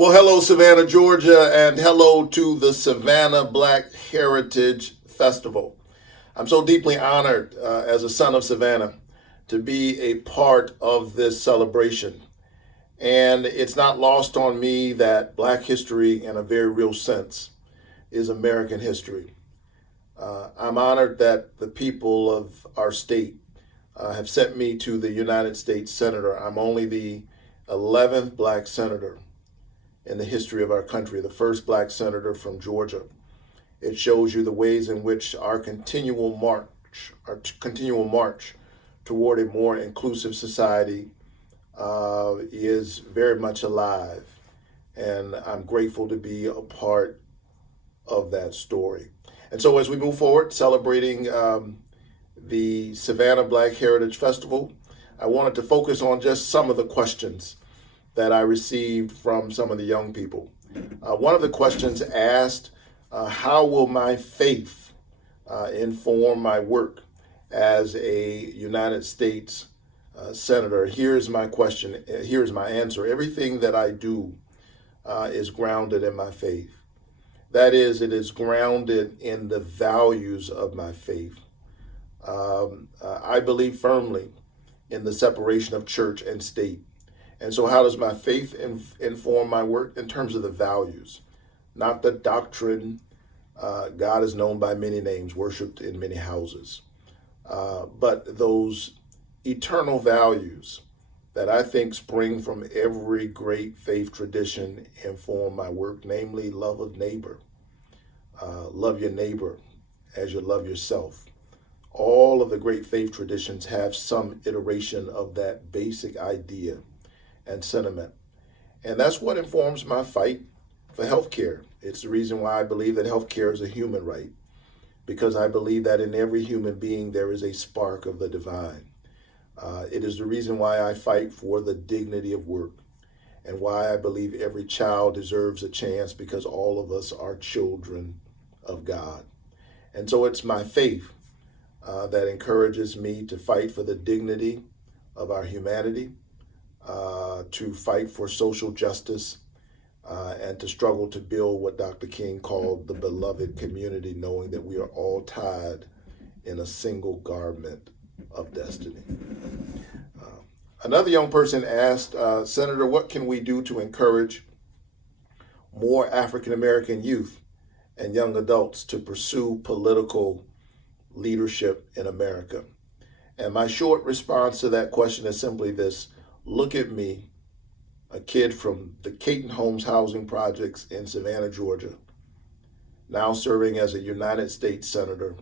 Well, hello, Savannah, Georgia, and hello to the Savannah Black Heritage Festival. I'm so deeply honored as a son of Savannah to be a part of this celebration. And it's not lost on me that Black history, in a very real sense, is American history. I'm honored that the people of our state have sent me to the United States Senator. I'm only the 11th Black senator in the history of our country, the first Black senator from Georgia. It shows you the ways in which our continual march toward a more inclusive society is very much alive. And I'm grateful to be a part of that story. And so as we move forward, celebrating the Savannah Black Heritage Festival, I wanted to focus on just some of the questions that I received from some of the young people. One of the questions asked, how will my faith inform my work as a United States Senator? Here's my question, here's my answer. Everything that I do is grounded in my faith. That is, it is grounded in the values of my faith. I believe firmly in the separation of church and state. And so how does my faith inform my work? In terms of the values, not the doctrine. God is known by many names, worshiped in many houses. But those eternal values that I think spring from every great faith tradition inform my work, namely love of neighbor. Love your neighbor as you love yourself. All of the great faith traditions have some iteration of that basic idea and sentiment. And that's what informs my fight for healthcare. It's the reason why I believe that healthcare is a human right, because I believe that in every human being there is a spark of the divine. It is the reason why I fight for the dignity of work, and why I believe every child deserves a chance, because all of us are children of God. And so it's my faith that encourages me to fight for the dignity of our humanity, to fight for social justice, and to struggle to build what Dr. King called the beloved community, knowing that we are all tied in a single garment of destiny. Another young person asked, Senator, what can we do to encourage more African American youth and young adults to pursue political leadership in America? And my short response to that question is simply this: look at me, a kid from the Caton Homes housing projects in Savannah, Georgia, now serving as a United States Senator,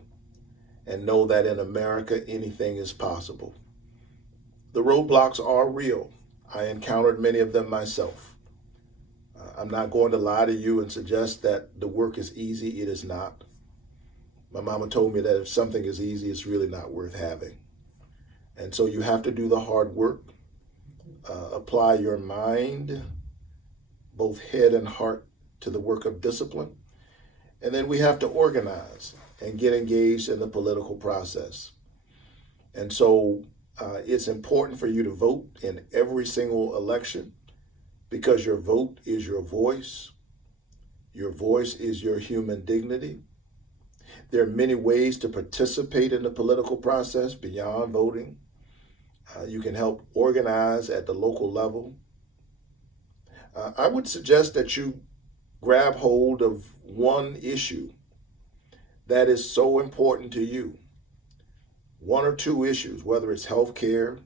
and know that in America anything is possible. The roadblocks are real. I encountered many of them myself. I'm not going to lie to you and suggest that the work is easy. It is not. My mama told me that if something is easy, it's really not worth having. And so you have to do the hard work, apply your mind, both head and heart, to the work of discipline. And then we have to organize and get engaged in the political process. And so it's important for you to vote in every single election, because your vote is your voice. Your voice is your human dignity. There are many ways to participate in the political process beyond voting. You can help organize at the local level. I would suggest that you grab hold of one issue that is so important to you. One or two issues, whether it's healthcare,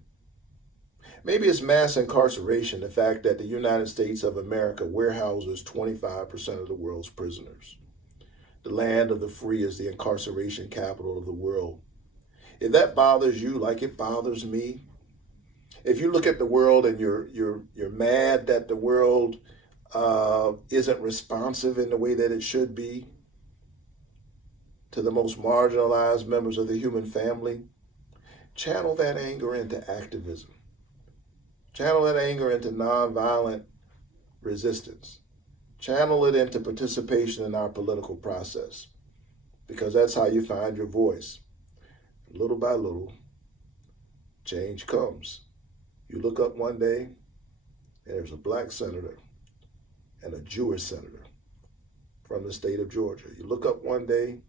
maybe it's mass incarceration, the fact that the United States of America warehouses 25% of the world's prisoners. The land of the free is the incarceration capital of the world. If that bothers you like it bothers me, if you look at the world and you're mad that the world isn't responsive in the way that it should be to the most marginalized members of the human family, channel that anger into activism. Channel that anger into nonviolent resistance. Channel it into participation in our political process, because that's how you find your voice. Little by little, change comes. You look up one day, and there's a black senator and a Jewish senator from the state of Georgia. You look up one day,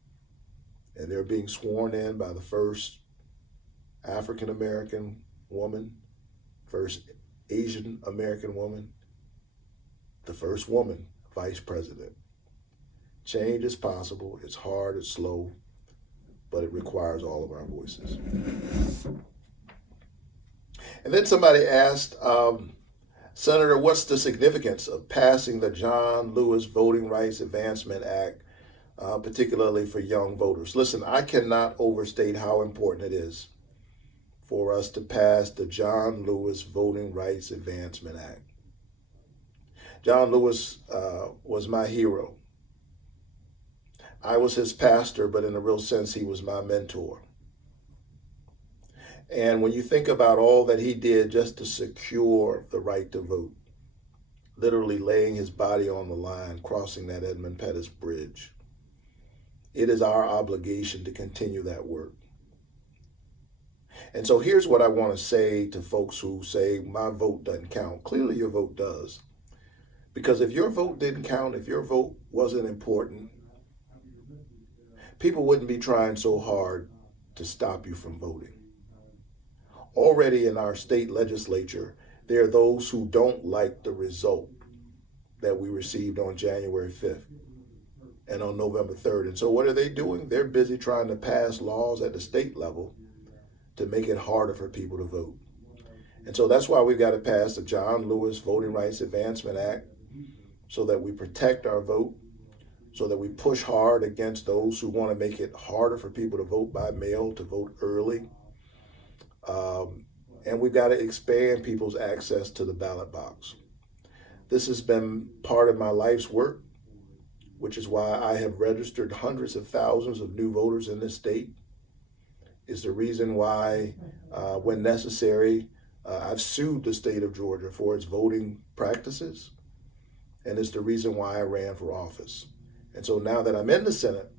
and they're being sworn in by the first African American woman, first Asian American woman, the first woman vice president. Change is possible. It's hard, it's slow, but it requires all of our voices. And then somebody asked, Senator, what's the significance of passing the John Lewis Voting Rights Advancement Act, particularly for young voters? Listen, I cannot overstate how important it is for us to pass the John Lewis Voting Rights Advancement Act. John Lewis was my hero. I was his pastor, but in a real sense, he was my mentor. And when you think about all that he did just to secure the right to vote, literally laying his body on the line, crossing that Edmund Pettus Bridge, it is our obligation to continue that work. And so here's what I want to say to folks who say, my vote doesn't count. Clearly your vote does. Because if your vote didn't count, if your vote wasn't important, people wouldn't be trying so hard to stop you from voting. Already in our state legislature, there are those who don't like the result that we received on January 5th and on November 3rd. And so what are they doing? They're busy trying to pass laws at the state level to make it harder for people to vote. And so that's why we've got to pass the John Lewis Voting Rights Advancement Act so that we protect our vote, so that we push hard against those who want to make it harder for people to vote by mail, to vote early. And we've got to expand people's access to the ballot box. This has been part of my life's work, which is why I have registered hundreds of thousands of new voters in this state. It's the reason why, when necessary, I've sued the state of Georgia for its voting practices. And it's the reason why I ran for office. And so now that I'm in the Senate,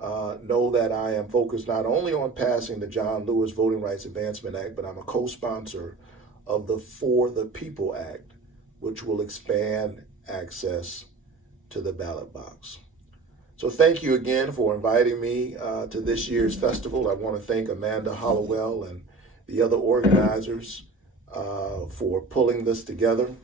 know that I am focused not only on passing the John Lewis Voting Rights Advancement Act, but I'm a co-sponsor of the For the People Act, which will expand access to the ballot box. So thank you again for inviting me to this year's festival. I want to thank Amanda Hollowell and the other organizers for pulling this together.